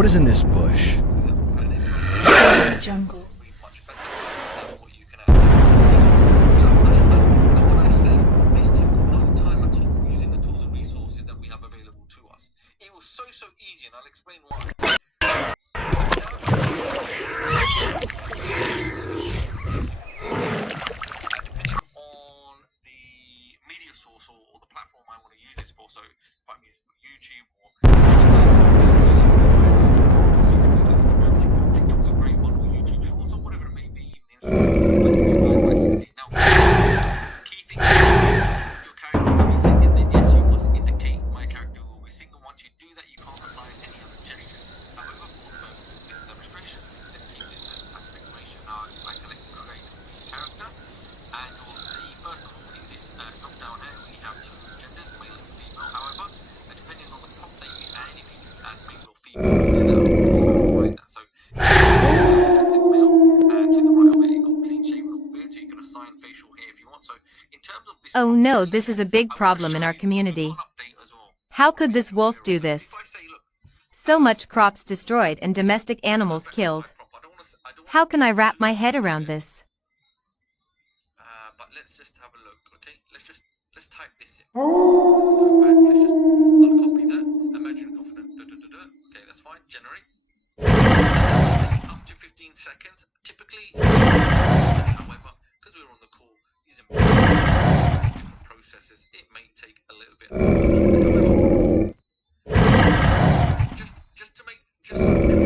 What is in this bush? Jungle. So easy, and I'll explain why. Depending on the media source or the platform I want to use this for, so if I'm using YouTube or TikTok's a great one, or YouTube Shorts, or whatever it may be, even Instagram. Now, key thing is your character to be singing, then yes, you must indicate my character will be singing. Once you do that, you can't assign any other gestures. However, for this demonstration, let's keep this as passive information. Now, I select create character, and you will see, first of all, in this drop down here, we have two genders, male and female. However, depending on the prompt that you add, if you add male or female, then so male, and to the right of it, you've got clean shaven or beard, so you can assign facial hair if you want. So, in terms of this, Oh no, this is a big problem in our community. How could this wolf do this? So much crops destroyed and domestic animals killed. How can I wrap my head around this? But let's just have a look, okay? Let's type this in. Let's go back. I'll copy that. Imagine confident. Okay, that's fine. Generate. Up to 15 seconds. Typically, however, because we're on the call using different processes, it may take a little bit. Just to make everything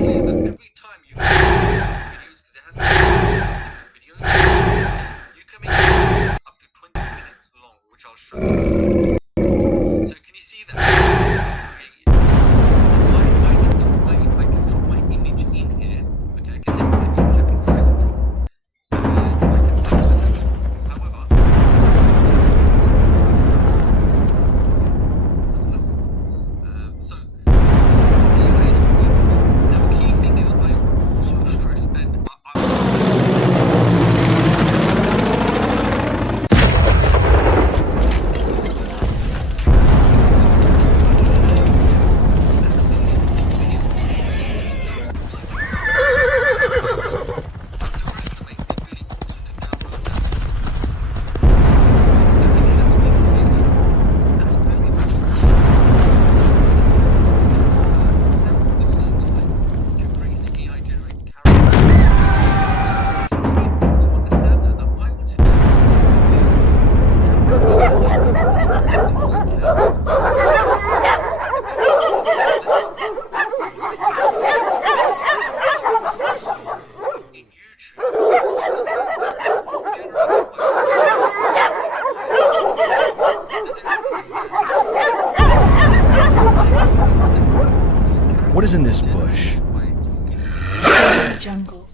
clear that every time you make videos, because it has to be videos, you can make up to 20 minutes long, which I'll show you. So can you see that? I can drop my image in here. Okay, I can take my image, I can drag and drop. I can flash it. However, so anyways, now a key thing is I also stress, and What is in this bush? Jungle.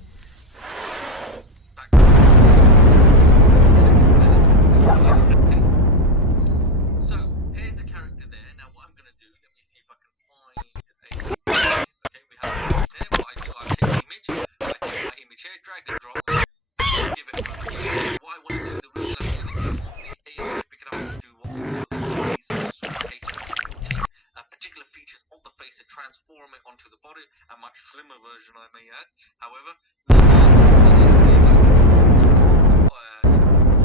So here's the character there. Now what I'm going to do, let me see if I can find a okay, we have there. What I do, I take the image, I take my image here, drag and drop, give it what I want to do, the real level is the AI pick it up to do what we call these particular features of the face and transform it onto the body, a much slimmer version I may add. However,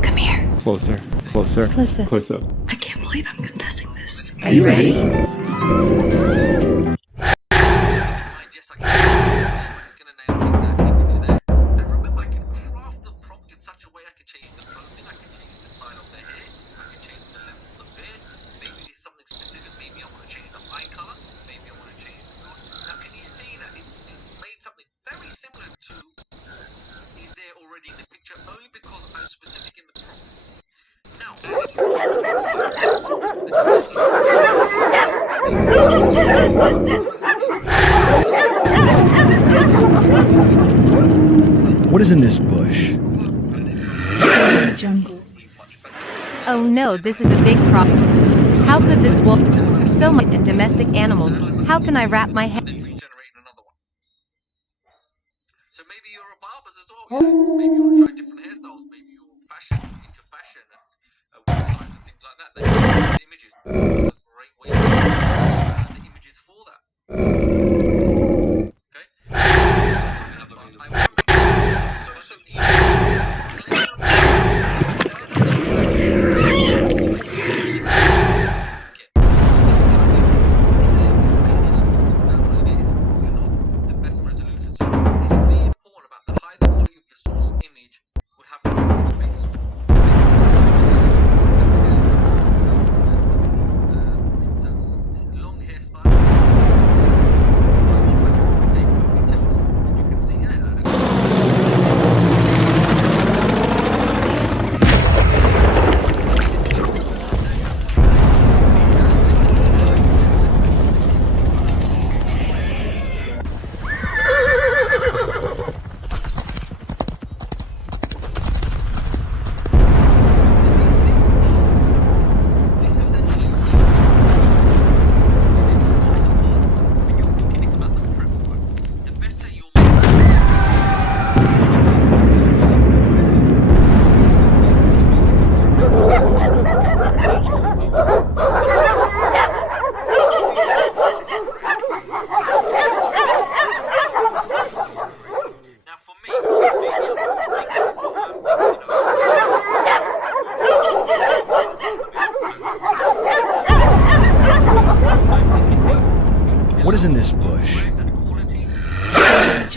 Come here. Closer, closer, Closer. closer. I can't believe I'm confessing this. Are you ready? Yes, I can. It's going to now take that image there. And remember, I can craft the prompt in such a way I can change the clothing, I can change the style of the hair, I can change the length of the beard. Maybe there's something specific. Maybe I want to change the eye color. Maybe I want to change the look. Now, can you see that it's made something very similar to is there already in the picture, only because I'm specific in the prompt. Now, What is in this bush? Jungle. Oh no, this is a big problem. How could this wolf so much in domestic animals? How can I wrap my head? then you generate another one. So maybe you're a barber as well. Maybe you want to try different hairstyles. Maybe you're into fashion and websites and things like that. Then you use the images. It's a great way to use the images for that. What is in this bush? that quality. Yes,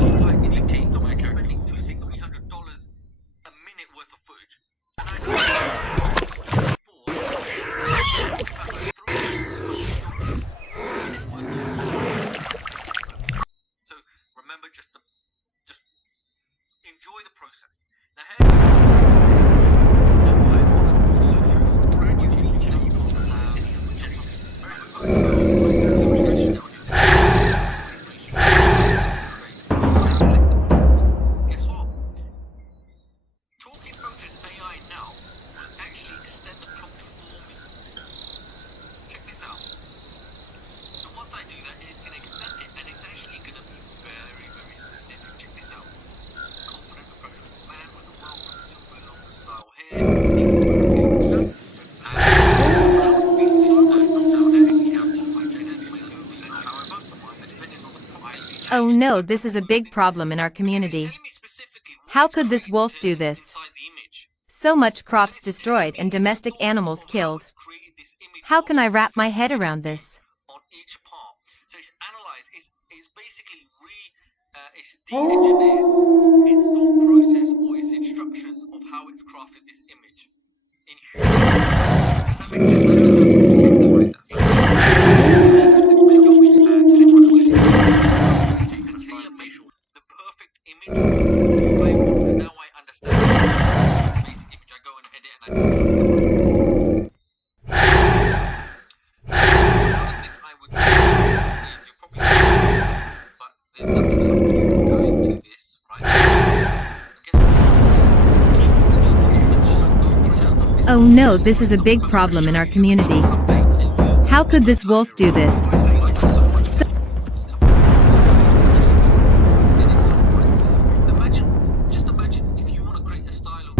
you might indicate somewhere spending $200 a minute worth of footage. And I know so remember just enjoy the process. Now here I want to also show you the brand new feature that you can guess what? Talking Photos AI now will actually extend the clock to 4 minutes. Check this out. So once I do that, it's going to extend it, and it's actually going to be very, very specific. Check this out. Confident, approachable man with a well-worn silver long style hair. Oh no, this is a big problem in our community. How could this wolf do this? So much crops destroyed and domestic animals killed. How can I wrap my head around this? On each part. So it's analyzed, it's basically it's de-engineered its thought process or its instructions of how it's crafted this image. In does that make sense? So you can see a facial, the perfect image. Now I understand the basic image. I go and edit and I I would say is you probably but there's nothing stopping you going to this, right? Oh no, this is a big problem in our community. How could this wolf do this? Just imagine if you want to create a style of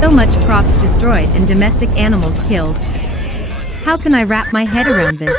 So much crops destroyed and domestic animals killed. How can I wrap my head around this?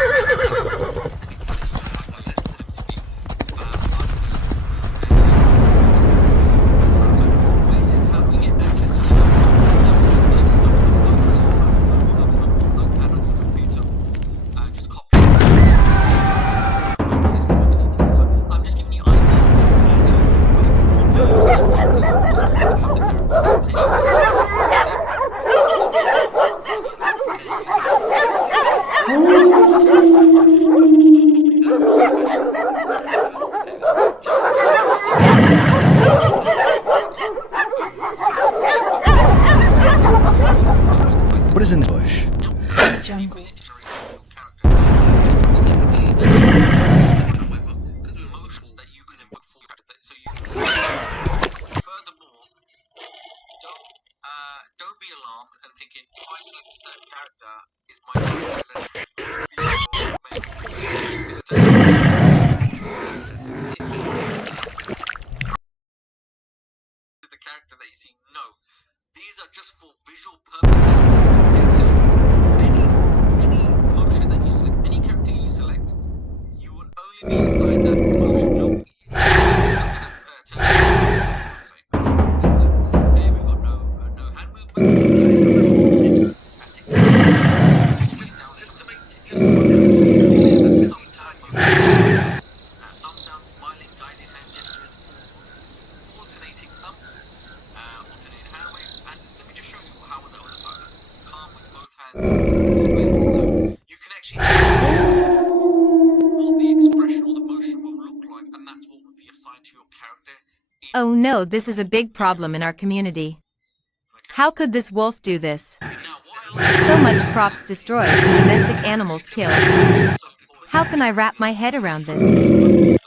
What is in the bush? Don't be alarmed and thinking if I select a certain character, is my the character that you see? No. These are just for visual purposes. Okay, so any motion that you select, any character you select, you will only be inside that motion. There we've got no hand movement. Just to make thumbs down, smiling, guided hand gestures, alternating thumbs, alternating hand waves, and let me just show you how that will look like. Calm with both hands. So you can actually what the expression or the motion will look like, and that's what will be assigned to your character. Oh no, this is a big problem in our community. How could this wolf do this? So much crops destroyed and domestic animals killed. How can I wrap my head around this? So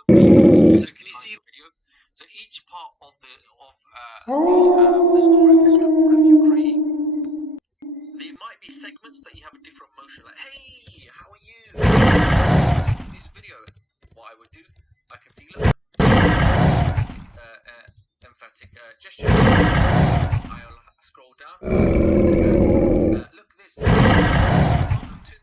can you see the video? So each part of the story of the script, whatever you're creating, there might be segments that you have a different motion, like, hey, how are you? This video, what I would do, I can see, look, emphatic gesture. I'll scroll down. Look at this. Welcome to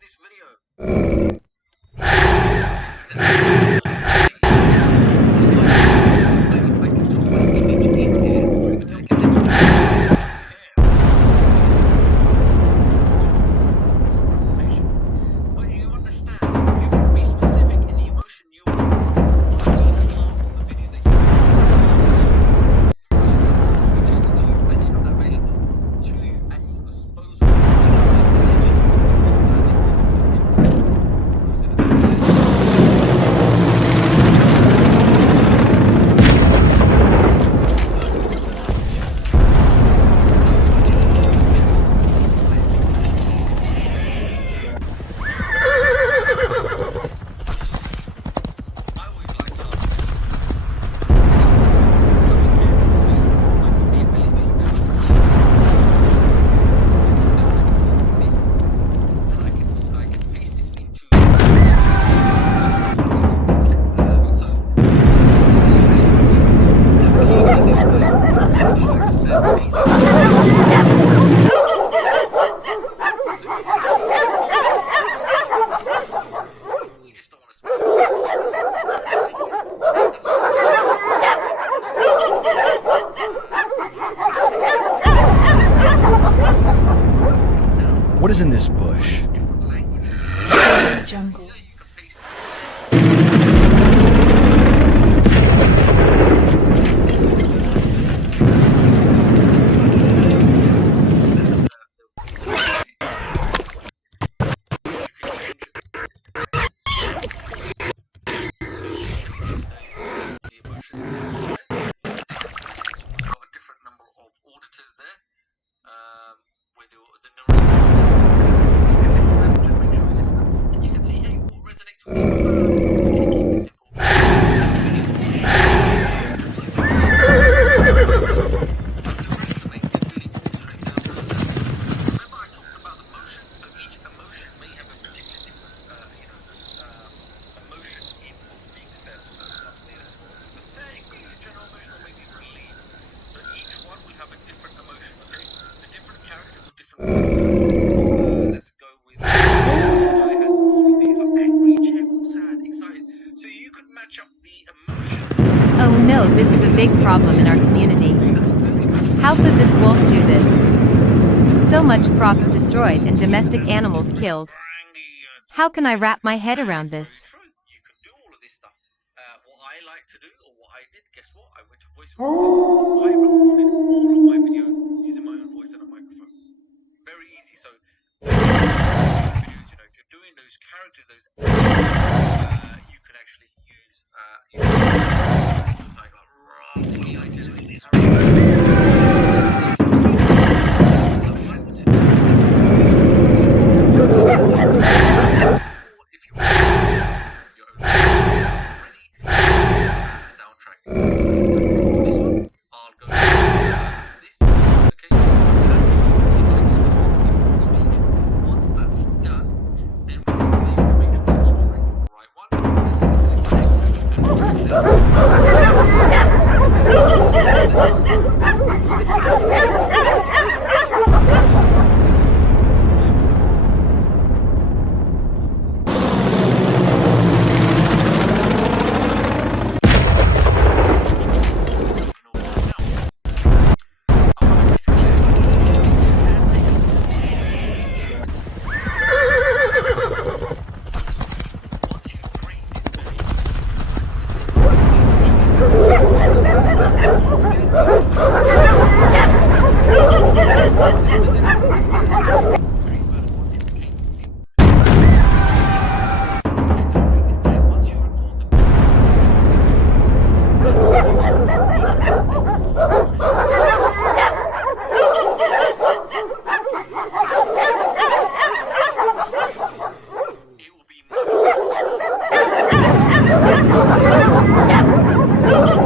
bush? different languages. Jungle. Yeah, you can paste the emotions. Got a different number of auditors there. Where the narrator, so you can listen them, just make sure you listen them, and you can see, hey, what resonates with you. Okay, keep it simple. Remember I talked about emotions, so each emotion may have a particular different, emotion in what's being said. So something that's more sympathetic, maybe a general emotion, or maybe relief. So each one will have a different emotion, okay? The different characters or different voices. Let's go with guy has all of the angry, cheerful, sad, excited. So you could match up the emotion. Oh no, this is a big problem in our community. How could this wolf do this? So much crops destroyed and domestic animals killed. How can I wrap my head around this? True, you can do all of this stuff. What I like to do, or what I did, guess what? I went to voice recording. I recorded all of my videos using my own voice and a microphone. Very easy. So, videos, if you're doing those characters, you can actually use, like I just really if you want your own ready soundtrack. This one, I'll go this. Okay, once that's done, then we can make sure that's correct, the right one.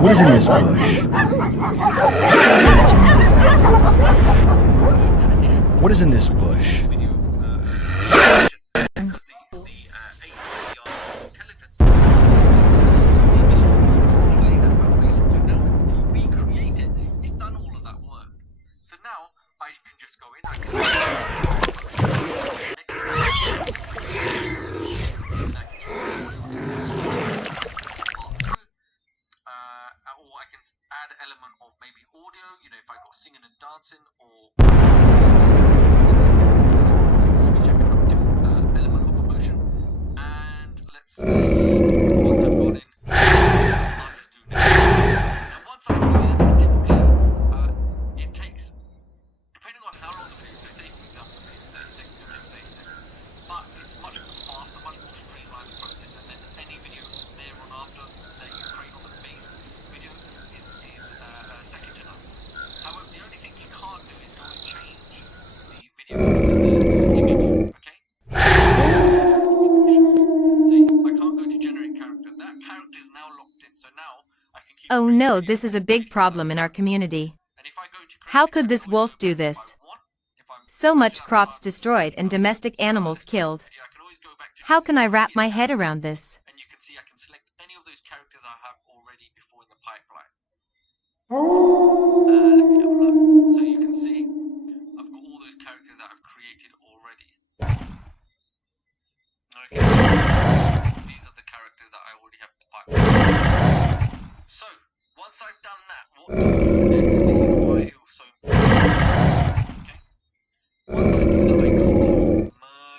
What is in this bush? What is in this bush? So now I can just go in, I can or I can add an element of maybe audio, if I got singing and dancing, or speech, I can have a different element of emotion. And let's see, once I've gone in, I'll just do next. And once I do that, typically it takes, depending on how long the video is, so say for example it's 30 seconds or 30 seconds, but it's much more faster, much more streamlined process, and then any video there on after that you create on the base video is second to none. However, the only thing you can't do is go and change the video image, okay? So I can't go to generate character. That character is now locked in, so now I can keep. Oh no, this is a big problem in our community. And if I go to How could this wolf do this? So much crops destroyed and domestic animals killed. How can I wrap my head around this? And you can see I can select any of those characters I have already before in the pipeline. Let me have a look. So you can see I've got all those characters that I've created already. Okay. These are the characters that I already have in the pipeline. So once I've done that, what do I do next? This is why it was so important. Okay. Once I do that, I go to merge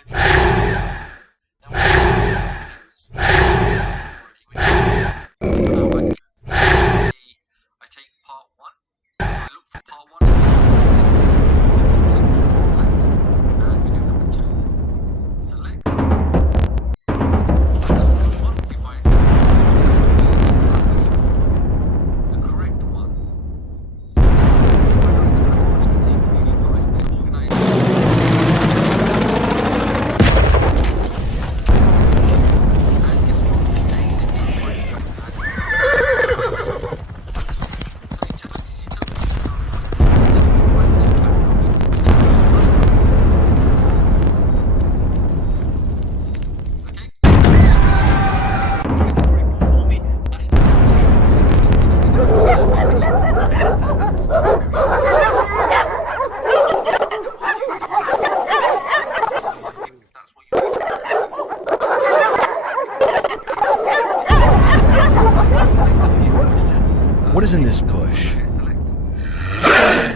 What is in this bush? Hit select.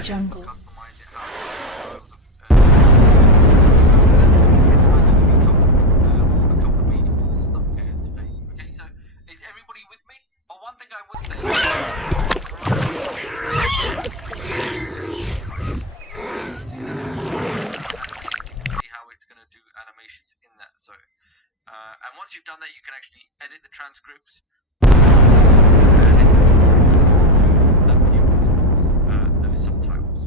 Jungle. Customize it a couple of meaningful stuff here today. Okay, so is everybody with me? But one thing I would say. See how it's going to do animations in that. So, and once you've done that, you can actually edit the transcripts. Those subtitles.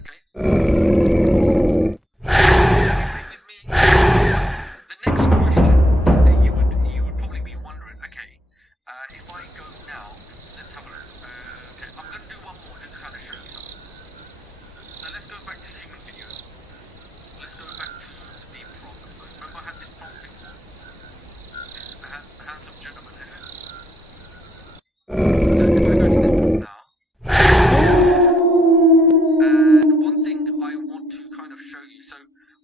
Okay. With me. The next question that you would probably be wondering. Okay, if I go now, let's have a look. Okay, I'm going to do one more just to kind of show you something. So let's go back to human videos. Let's go back to the prompt. So remember I had this prompt before? This handsome gentleman here. So if I go to this prompt now, and one thing I want to kind of show you. So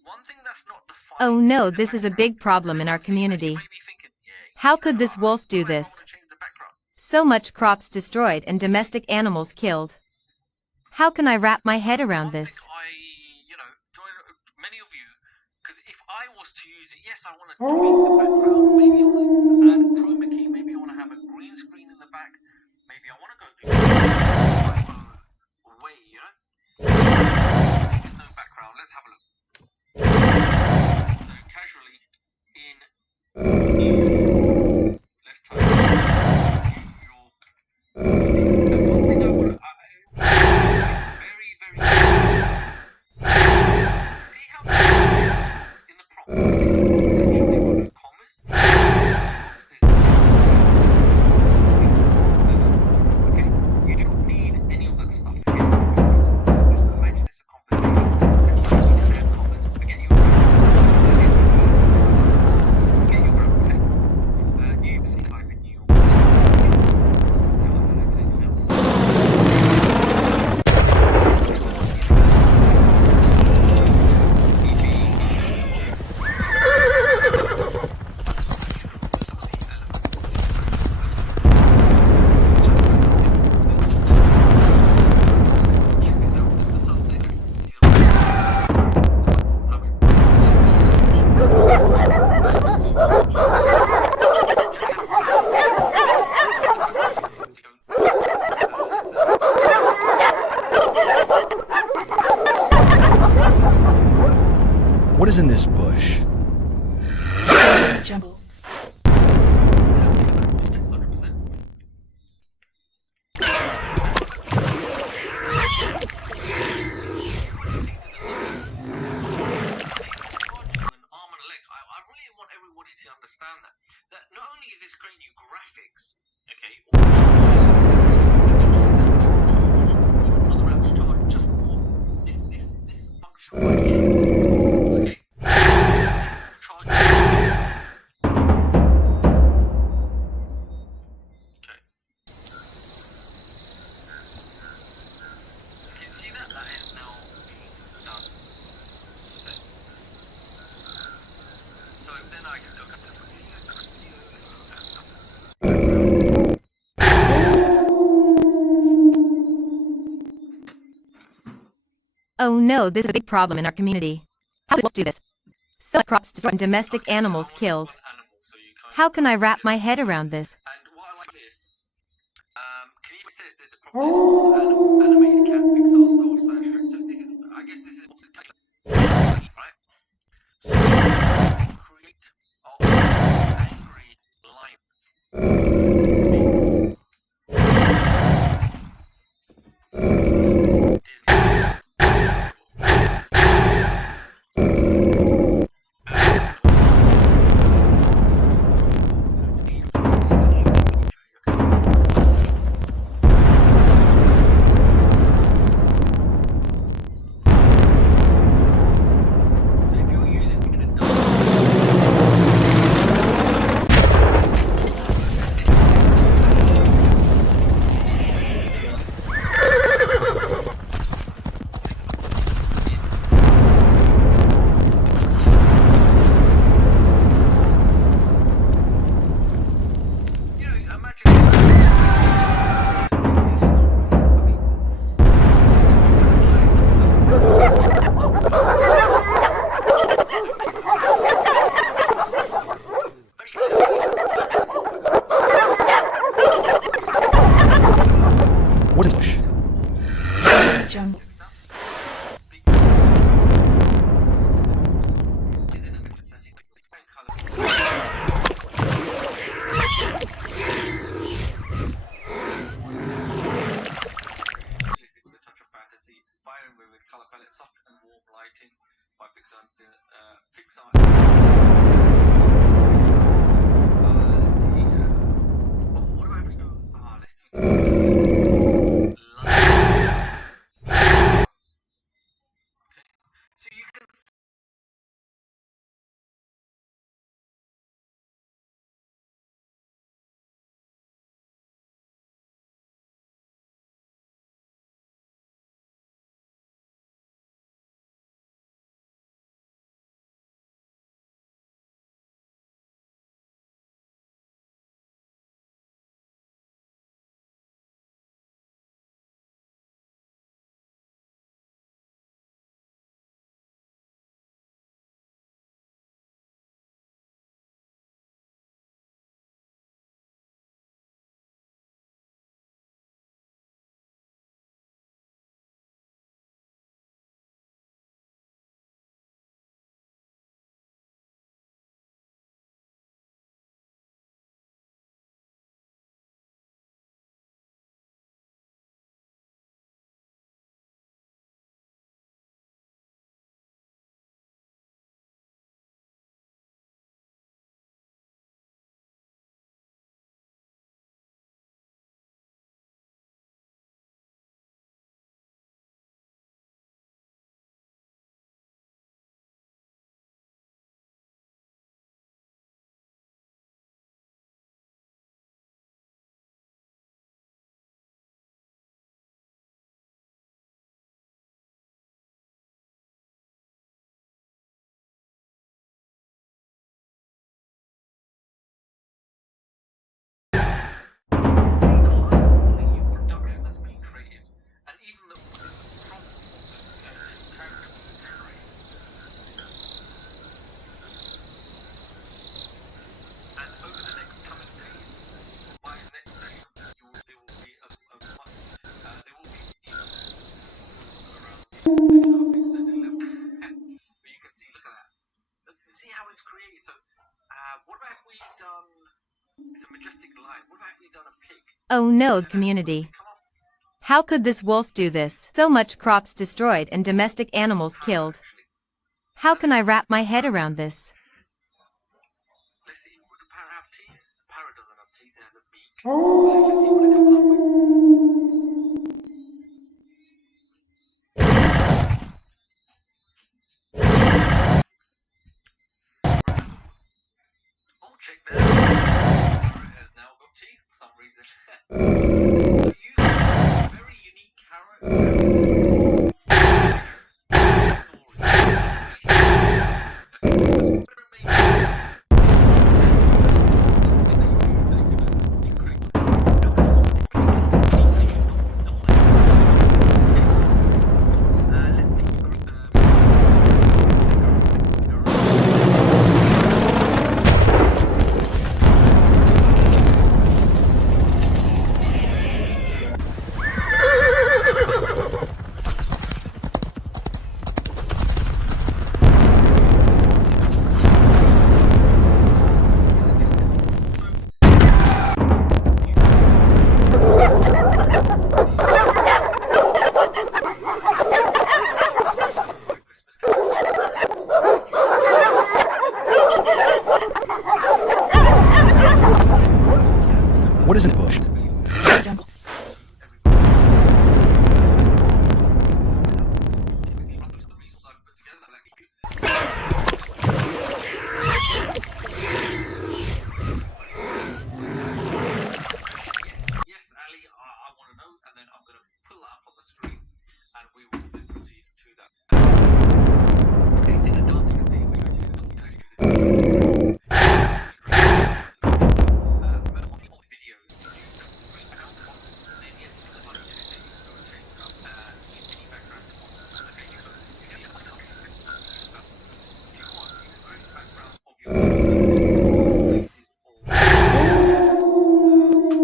one thing that's not defined. Oh no, this is a big problem in our community. You may be thinking, How could this wolf do this? change the background. So much crops destroyed and domestic animals killed. How can I wrap my head around this? Many of you, because if I was to use it, yes, I want to tweak the background. Maybe I want to add a chroma key. Maybe I want to have a green screen in the back. Maybe I want to go do way, you know. With no background. Let's have a look. So casually in let's try New York. And one thing I want to very, very see how in the prompt there's commas, okay, you don't need any of that stuff here. Just imagine it's a conversation. Commas, forget your grammar, okay? You see type in New York. What is in this bush? Jungle. To understand that not only is this creating new graphics, okay, other apps charge just for this function right here, okay, charge. Okay, you can see that is now being done. Okay. So then I can look at the Oh no, this is a big problem in our community. How does this wolf do this? So much crops destroyed and domestic animals killed. How can I wrap my head around this? And what I like this, can you says there's a problem animated cat Pixar style soundtrack. So this is, I guess this is what's this right? So create angry lion. how it's created. So, what about if we done? It's a majestic lion. What about if we done a pig? Oh no, community. How could this wolf do this? So much crops destroyed and domestic animals killed. How can I wrap my head around this? Let's see. Would the parrot have teeth? The parrot doesn't have teeth. It has a beak. Let's just see what it comes up with. Oh, check that out. The parrot has now got teeth for some reason. So you have a very unique carrot. What is in the bush? Jungle. Yes, Ali, I want to know, and then I'm going to pull that up on the screen, and we will then proceed to that. Okay, see the dance, you can see we actually do the dance, you can actually use it. Remember how many old videos you can bring out on, then yes, you can upload it, and then you can go and change it up, any background you want, and there you go. You can just upload it, so you can have, if you want, you can create a background of your faces or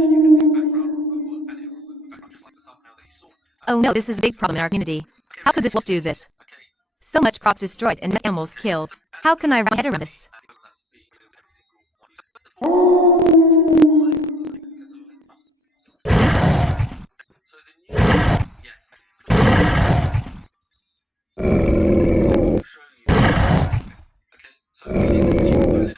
then you can do background removal and it will remove the background just like the thumbnail that you saw. Oh no, this is a big problem in our community. How could this wolf do this? Okay. So much crops destroyed and animals killed. How can I wrap my head around this? So the new yes. I'll show you. Okay. So this is the new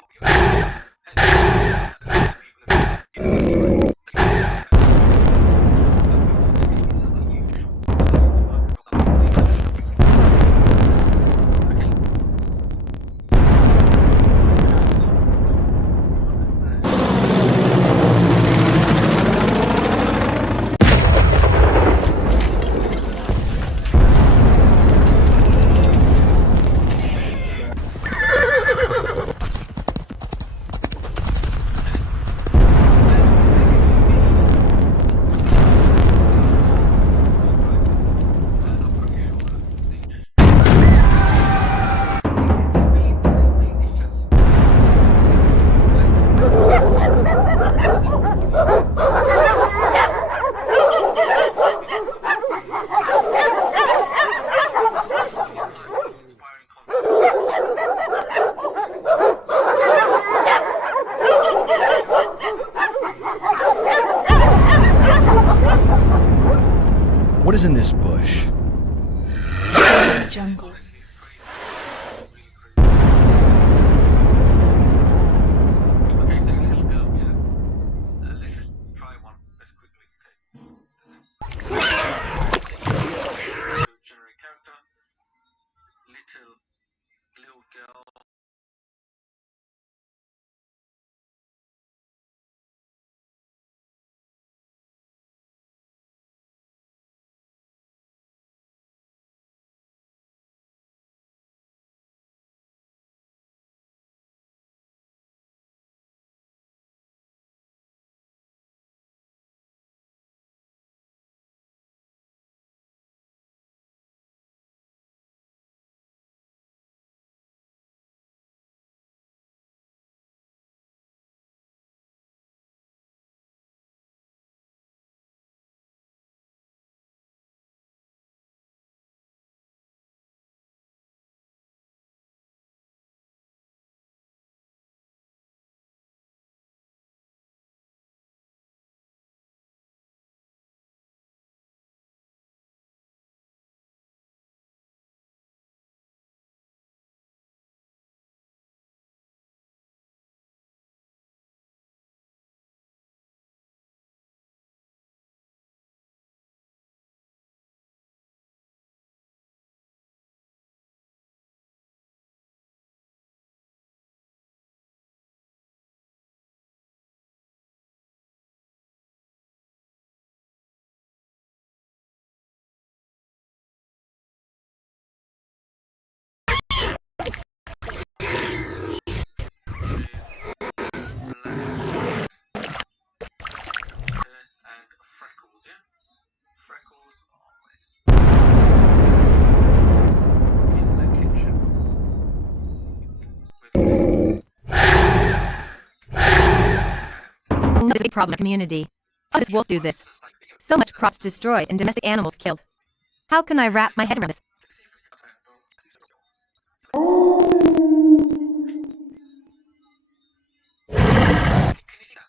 What is in this bush? Jungle. Okay, so little girl, yeah. Let's just try one as quickly. Okay. Generate character. Little girl. Oh, this is a problem in our community. How does this wolf do this? So much crops destroyed and domestic animals killed. How can I wrap my head around this? Can you see that?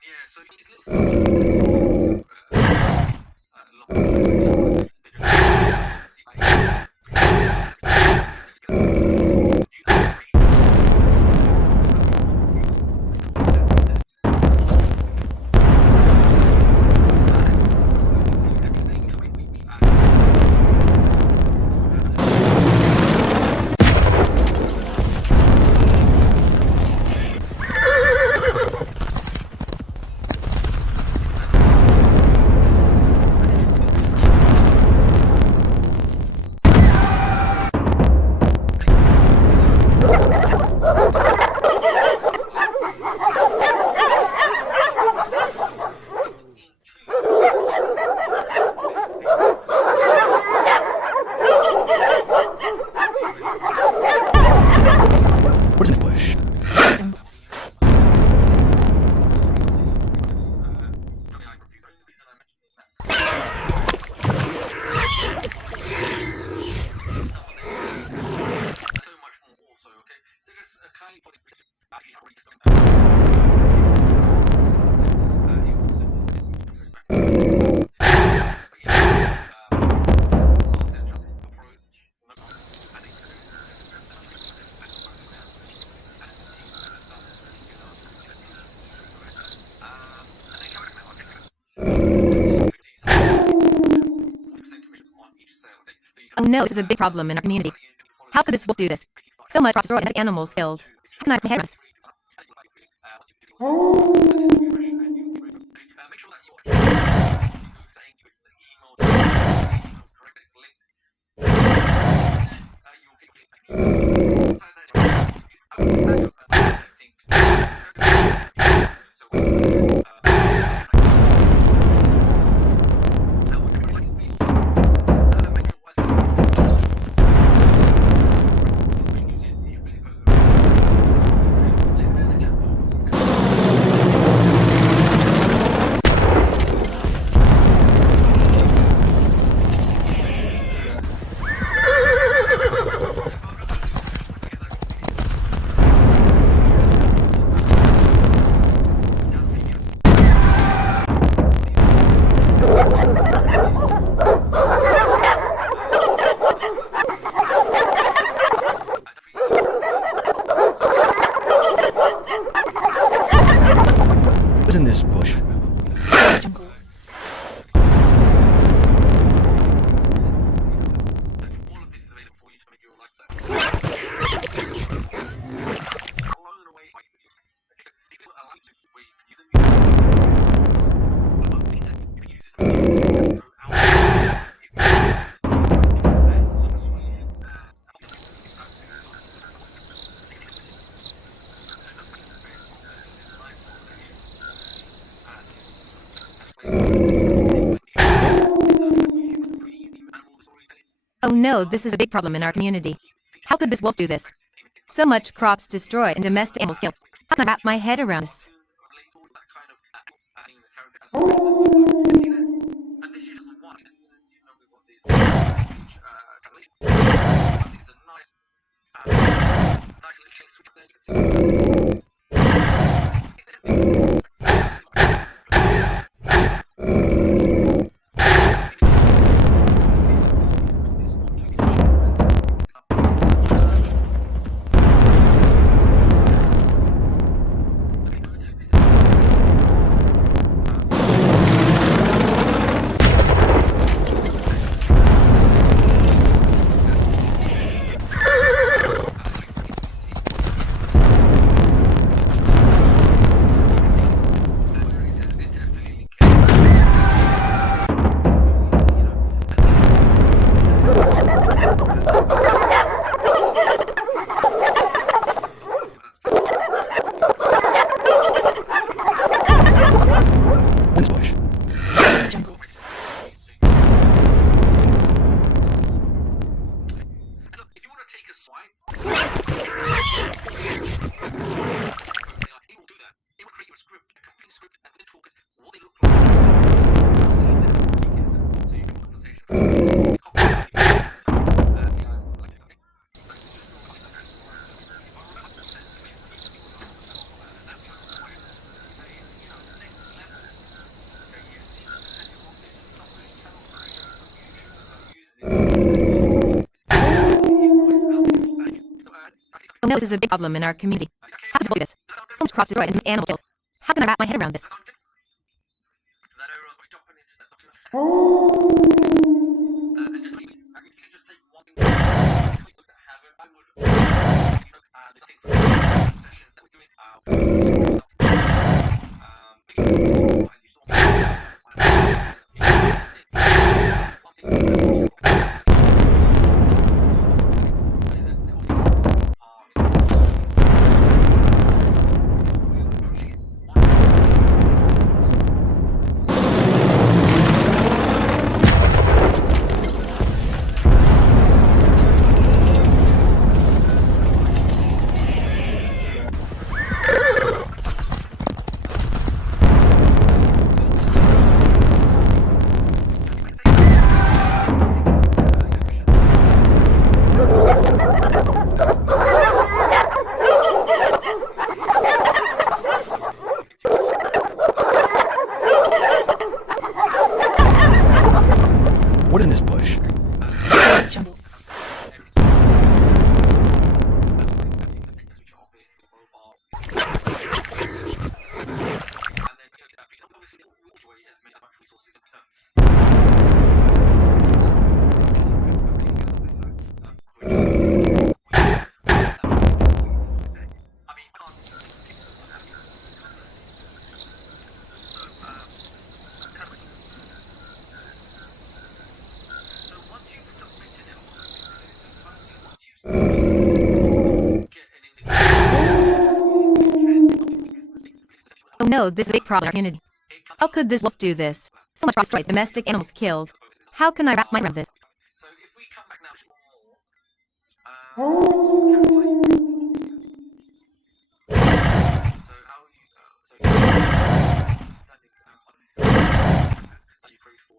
Yeah, so it's little What is in the bush? Oh no, this is a big problem in our community. How could this wolf do this? So much crops destroyed and animals killed. How can I wrap my head around this? What is in this bush? Jungle. Oh no, this is a big problem in our community. How could this wolf do this? So much crops destroyed and domestic animals killed. How can I wrap my head around this? No, this is a big problem in our community. How could this wolf do this? So much crops destroyed and animals killed. How can I wrap my head around this? And just please, if you could just take one thing have it, I would I think for the sessions that we're doing and you saw What is in this bush? Jungle. Oh no, this is a big problem in our community. How could this wolf do this? So much crops destroyed, domestic animals killed. How can I wrap my head around this? So if we come back now to more, so how you that you prayed for.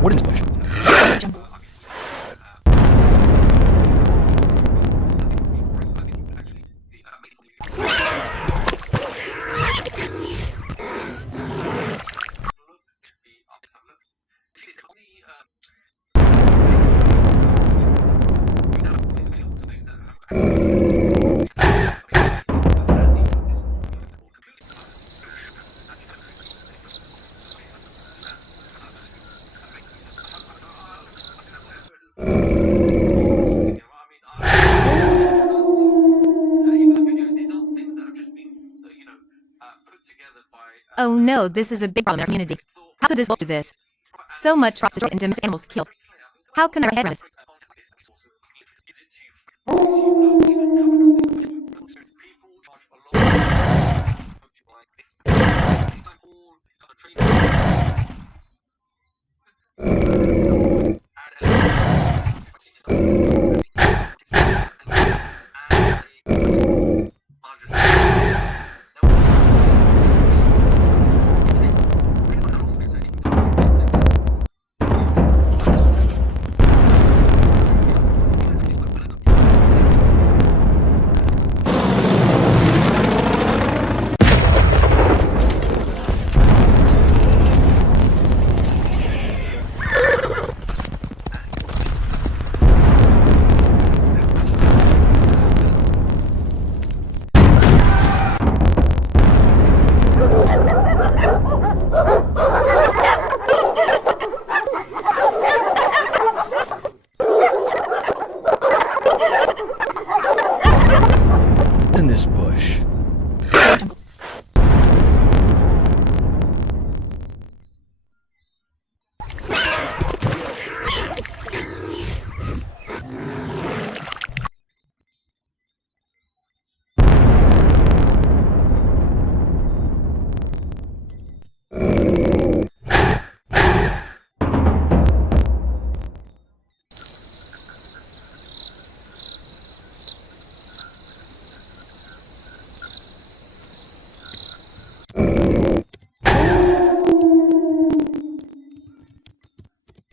What is in this bush? Jungle. Oh no, this is a big problem in our community. How could this wolf do this? So much crops destroyed and domestic animals killed. How can I wrap my head around this?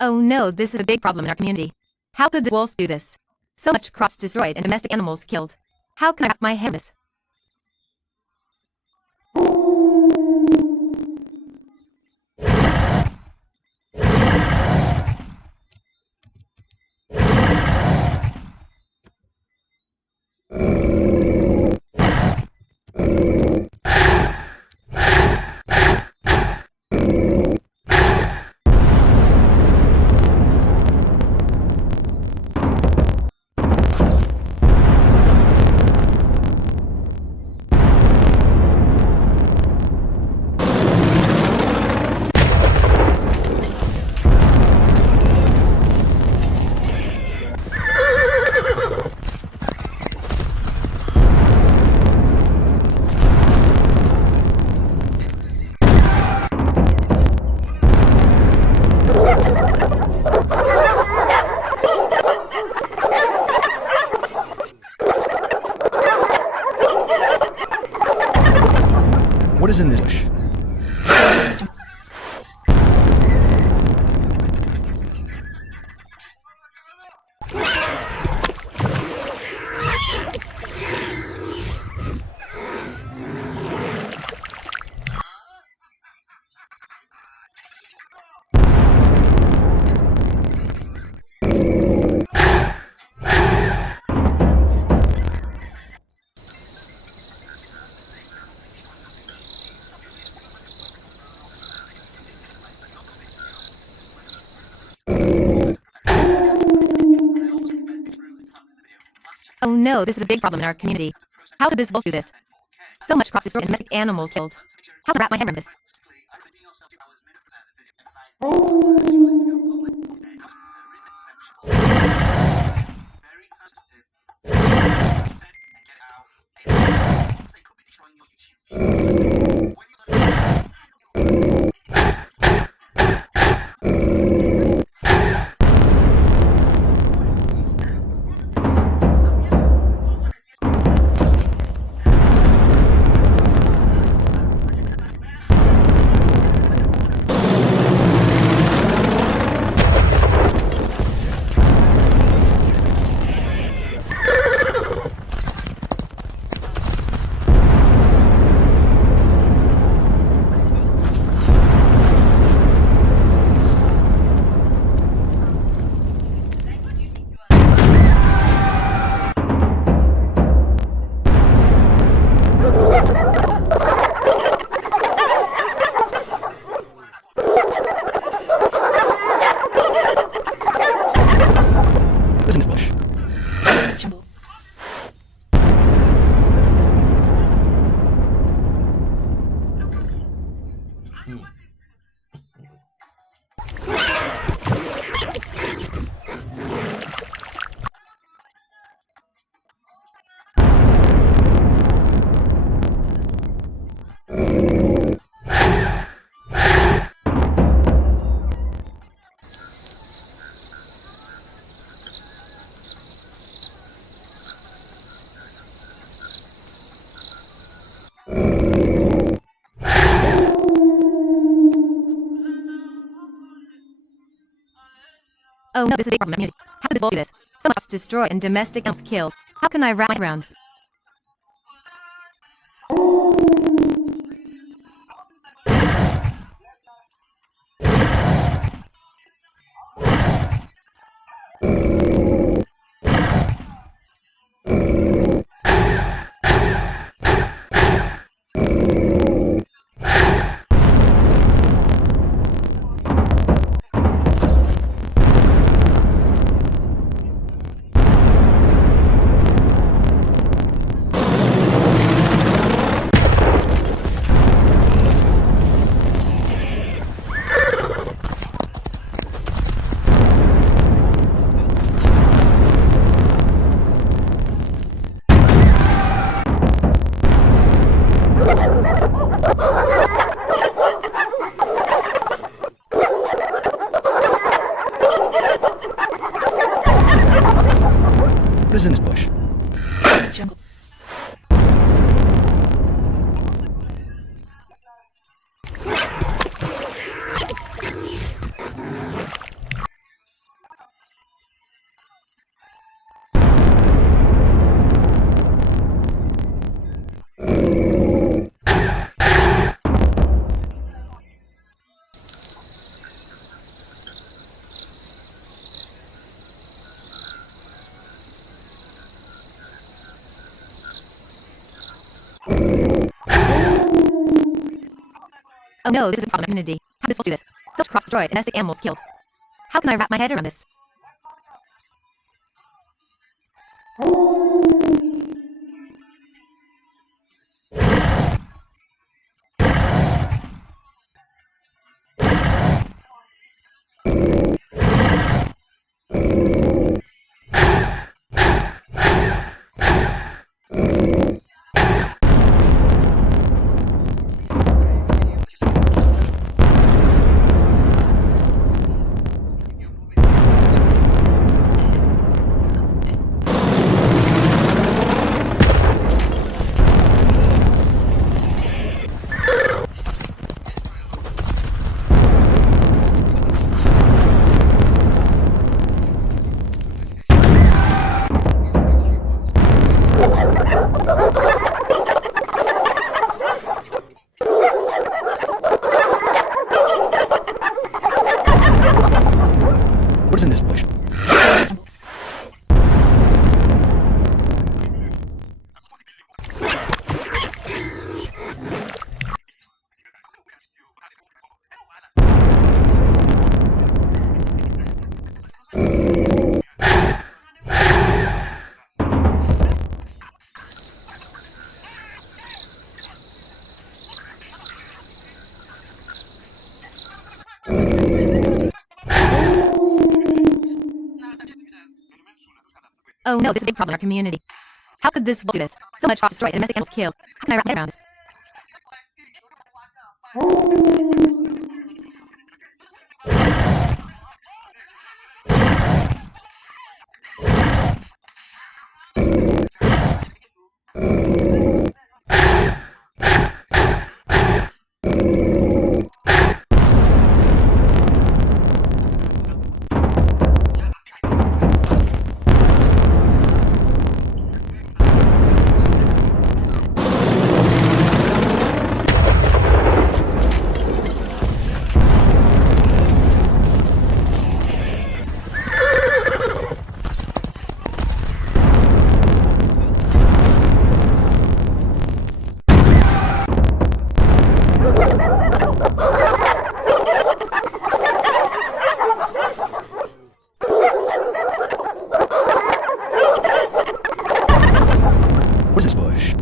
Oh no, this is a big problem in our community. How could this wolf do this? So much crops destroyed and domestic animals killed. How can I wrap my head around this? What is in this bush? Oh no, this is a big problem in our community. How could this wolf do this? So much crops destroyed and domestic animals killed. How can I wrap my head around this? What is in this bush? Jumbo. Oh no, this is a big problem in our community. How could this wolf do this? So much crops destroyed and domestic animals killed. How can I wrap my head around this? What is in this bush? Jungle. Oh no, this is a problem in our community. How does this wolf do this? So much crops destroyed and domestic animals killed. How can I wrap my head around this? What is in this bush? Oh no, this is a big problem in our community. How could this wolf do this? So much crops destroyed and domestic animals killed. How can I wrap my head around this? What is this bush?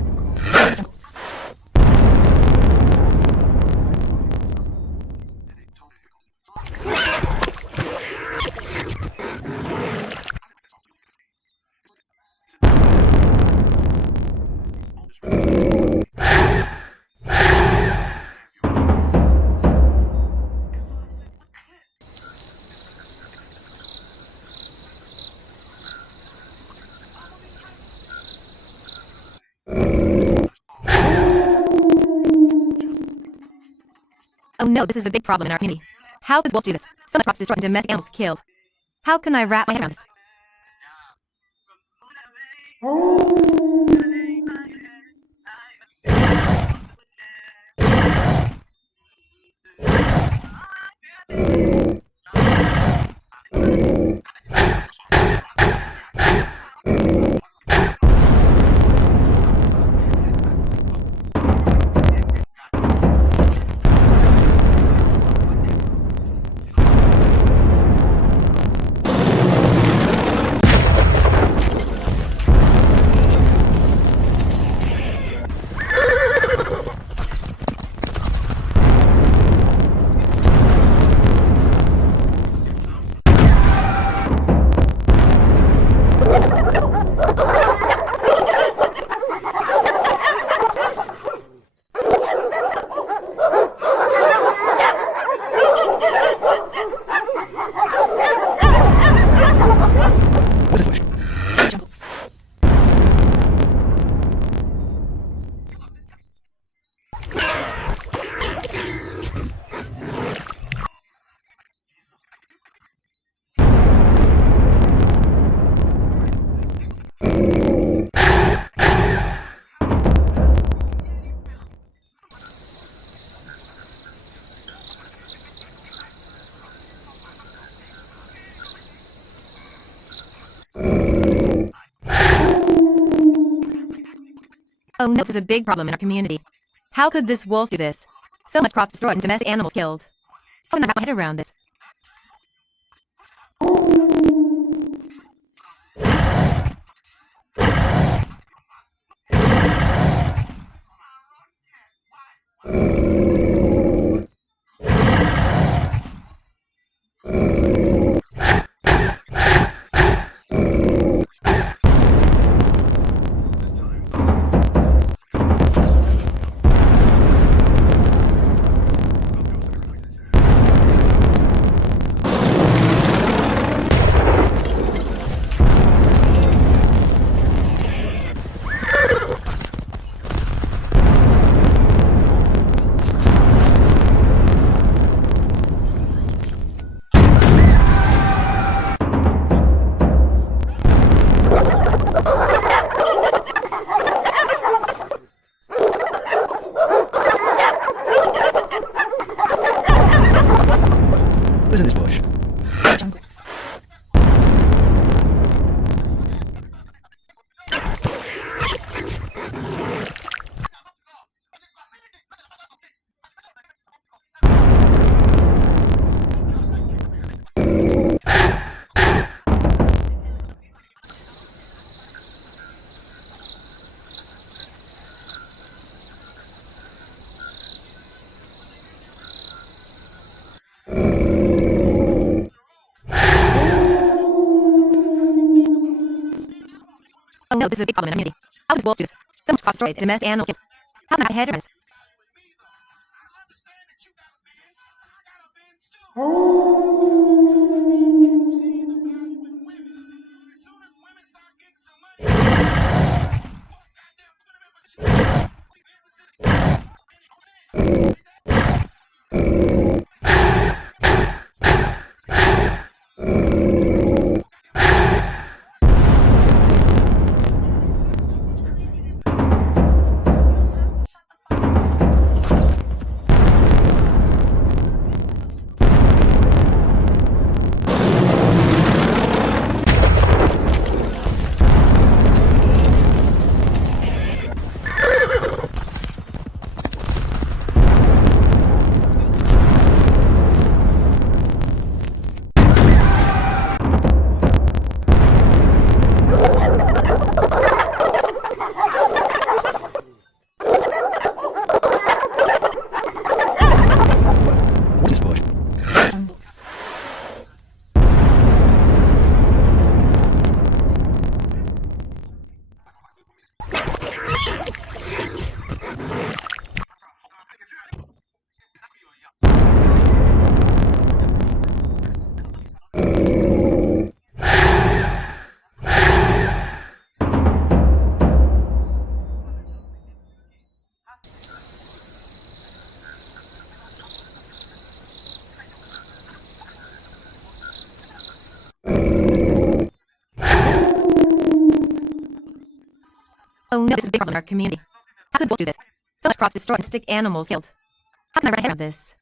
Oh no, this is a big problem in our community. How could this wolf do this? So much crops destroyed and domestic animals killed. How can I wrap my head around this? What's this bush? Oh no, this is a big problem in our community. How could this wolf do this? So much crops destroyed and domestic animals killed. How can I wrap my head around this? What is in this bush? jungle, Oh no, this is a big problem in our community. How does wolf do this? So much crops destroyed and domestic animals killed. How can I wrap my head around this? What's this bush? jungle, Oh no, this is a big problem in our community. How could wolf do this? So much crops destroyed and domestic animals killed. How can I wrap my head around this?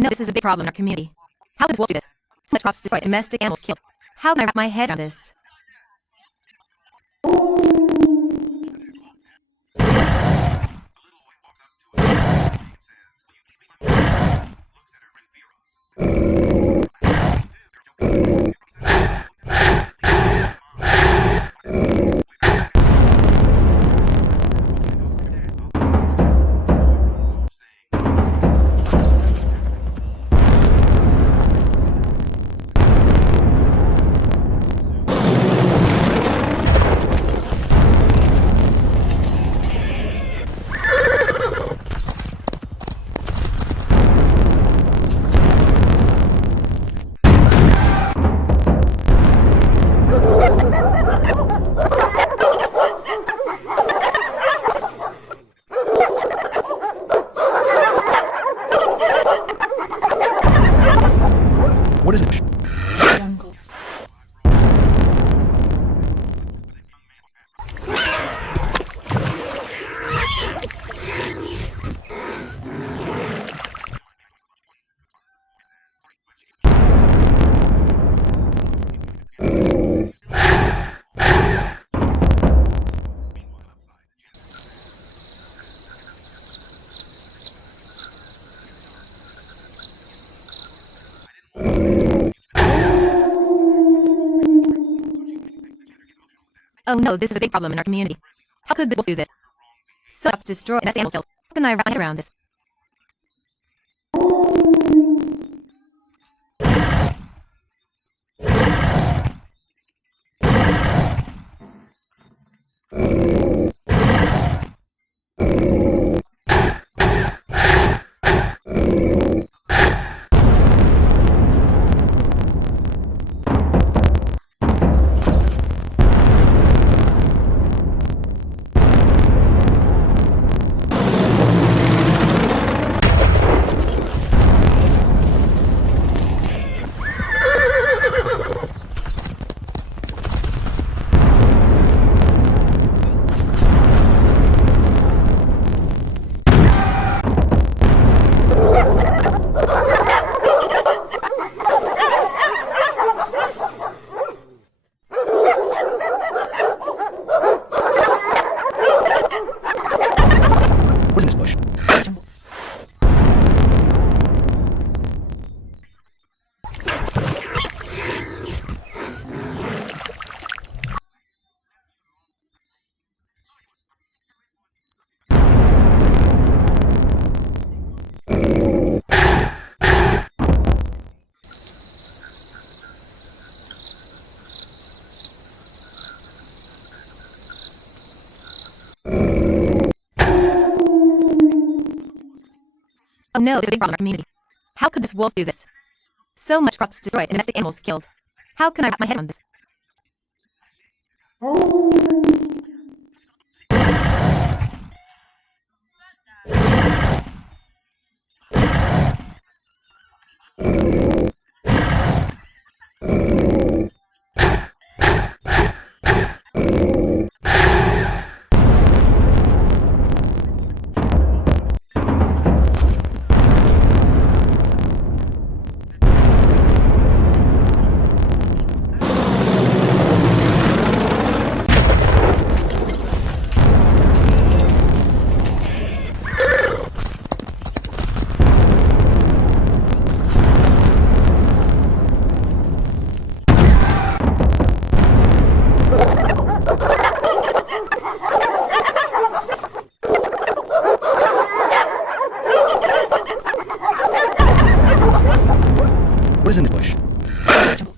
no, this is a big problem in our community. How could this wolf do this? So much crops destroyed, domestic animals killed. How can I wrap my head around this? What is it? jungle, Oh no, this is a big problem in our community. How could this wolf do this? So much destroyed, domestic animals killed. How can I wrap my head around this? What is in this bush? jungle, Oh no, this is a big problem in our community. How could this wolf do this? So much crops destroyed and domestic animals killed. How can I wrap my head around this? What is in this bush? jungle,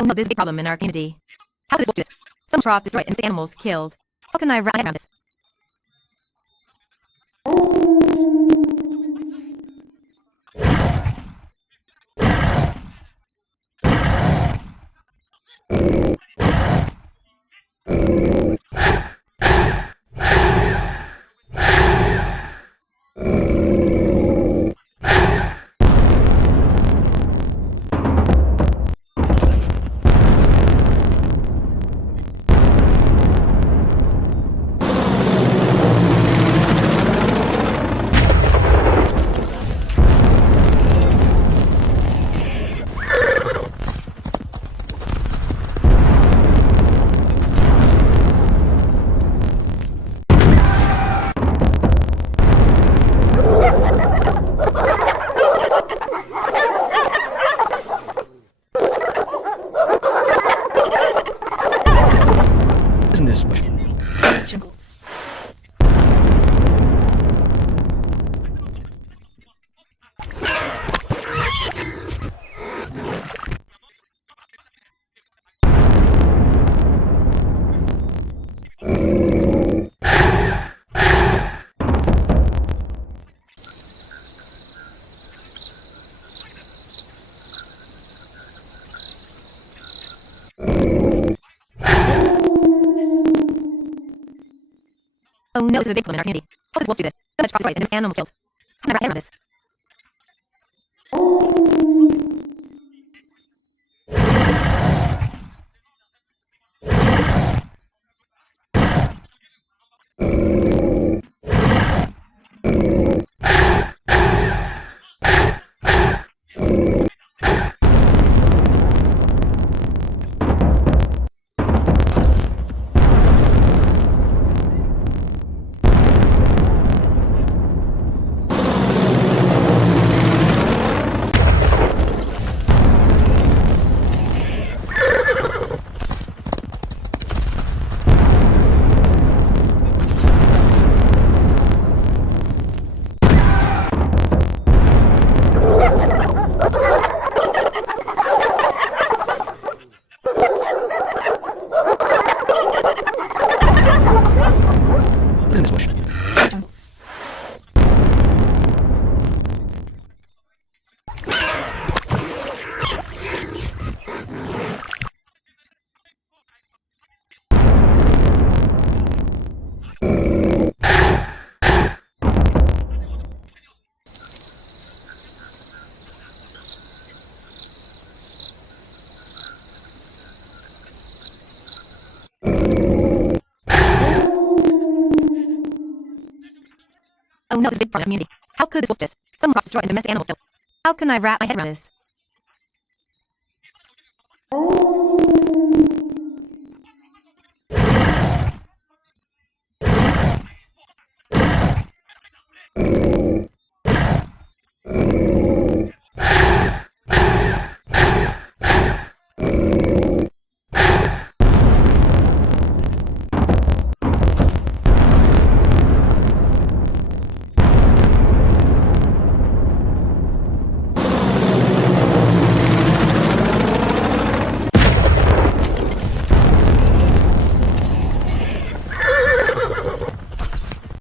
Oh no, this is a big problem in our community. How could this wolf do this? So much crop destroyed and domestic animals killed. How can I wrap my head around this? this bush? jungle, Oh no, this is a big problem in our community. How could this wolf do this? So much crops destroyed and this animals killed. How can I wrap my head around this? What is in this bush? jungle, Oh no, this is a big problem in our community. How could this wolf do this? Some crops destroyed and domestic animals killed. How can I wrap my head around this?